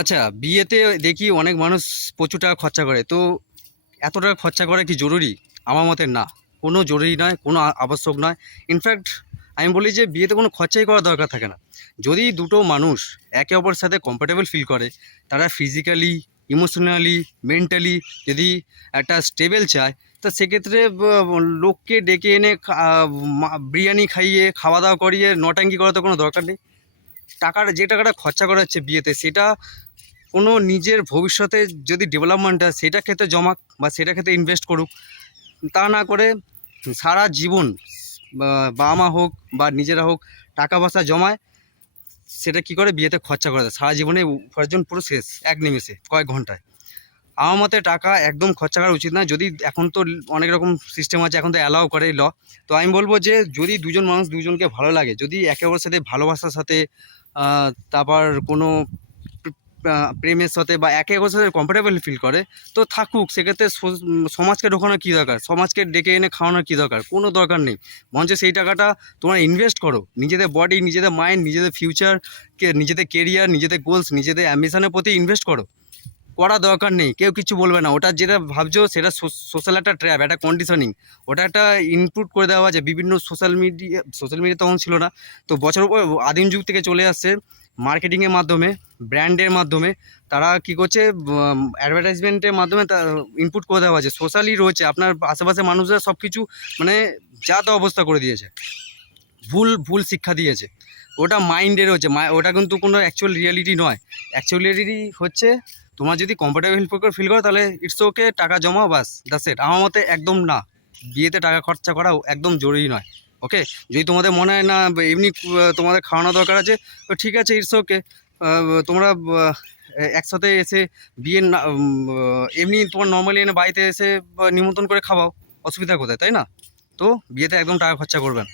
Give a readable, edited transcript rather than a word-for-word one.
আচ্ছা, বিয়েতে দেখি অনেক মানুষ প্রচুর টাকা খরচা করে। তো এত টাকা খরচা করা কি জরুরি? আমার মতে না। কোনো জরুরি নয়, কোনো আবশ্যক নয়। ইনফ্যাক্ট আমি বলি যে বিয়েতে কোনো খরচাই করার দরকার থাকে না। যদি দুটো মানুষ একে অপরের সাথে কমফোর্টেবল ফিল করে, তারা ফিজিক্যালি, ইমোশনালি, মেন্টালি যদি একটা স্টেবল চায়, তো সেক্ষেত্রে লোককে ডেকে এনে বিরিয়ানি খাইয়ে, খাওয়া-দাওয়া করিয়ে নটাঙ্কি করার তো কোনো দরকার নেই। যে টাকাটা খরচা করা হচ্ছে বিয়েতে, সেটা কোনো নিজের ভবিষ্যতে যদি ডেভেলপমেন্ট হয় সেটার ক্ষেত্রে জমাক বা সেটার ক্ষেত্রে ইনভেস্ট করুক। তা না করে সারা জীবন বাবা মা হোক বা নিজেরা হোক টাকা পয়সা জমায়, সেটা কি করে বিয়েতে খরচা করে দেয়। সারা জীবনে উপার্জন পুরো শেষ এক নিমেষে, কয়েক ঘন্টায়। আমার মতে টাকা একদম খরচা করা উচিত না। যদি এখন তো অনেক রকম সিস্টেম আছে, এখন তো অ্যালাউ করে ল। তো আমি বলবো যে যদি দুজন মানুষ দুজনকে ভালো লাগে, যদি একে অপরের সাথে ভালোবাসার সাথে তারপর কোনো প্রেমের সাথে বা একে অপরের সাথে কমফোর্টেবল ফিল করে, তো থাকুক। সেক্ষেত্রে সমাজকে ঢোকানোর কী দরকার? সমাজকে ডেকে এনে খাওয়ানোর কী দরকার? কোনো দরকার নেই। মঞ্চে সেই টাকাটা তোমরা ইনভেস্ট করো নিজেদের বডি, নিজেদের মাইন্ড, নিজেদের ফিউচারকে, নিজেদের কেরিয়ার, নিজেদের গোলস, নিজেদের অ্যাম্বিশনের প্রতি ইনভেস্ট করো। করা দরকার নেই, কেউ কিছু বলবে না। ওটা যেটা ভাবছো সেটা সোশ্যাল একটা ট্র্যাপ, একটা কন্ডিশনিং। ওটা একটা ইনপুট করে দেওয়া আছে বিভিন্ন সোশ্যাল মিডিয়া তখন ছিল না। তো বছর পর আদিম যুগ থেকে চলে আসছে মার্কেটিংয়ের মাধ্যমে, ব্র্যান্ডের মাধ্যমে। তারা কি করছে, অ্যাডভার্টাইজমেন্টের মাধ্যমে তা ইনপুট করে দেওয়া আছে। সোশ্যালই রয়েছে, আপনার আশেপাশে মানুষরা সব কিছু মানে যা তা অবস্থা করে দিয়েছে, ভুল ভুল শিক্ষা দিয়েছে। ওটা মাইন্ডের হচ্ছে, ওটা কিন্তু কোনো অ্যাকচুয়াল রিয়ালিটি নয়। অ্যাকচুয়াল রিয়ালিটি হচ্ছে তোমার যদি কমফোর্টেবল ফিল করো তাহলে ইটস ওকে, টাকা জমাও, বাস, দ্যাটস ইট। আমার মতে একদম না, বিয়েতে টাকা খরচা করা একদম জরুরি নয়। ওকে, যদি তোমাদের মনে হয় না এমনি তোমাদের খাওয়ানো দরকার আছে, তো ঠিক আছে, ইটস ওকে। তোমরা একসাথে এসে বিয়ে না, এমনি তোমার নর্মালি এনে বাড়িতে এসে নিমন্ত্রণ করে খাওয়াও, অসুবিধা কোথায়, তাই না? তো বিয়েতে একদম টাকা খরচা করবেন।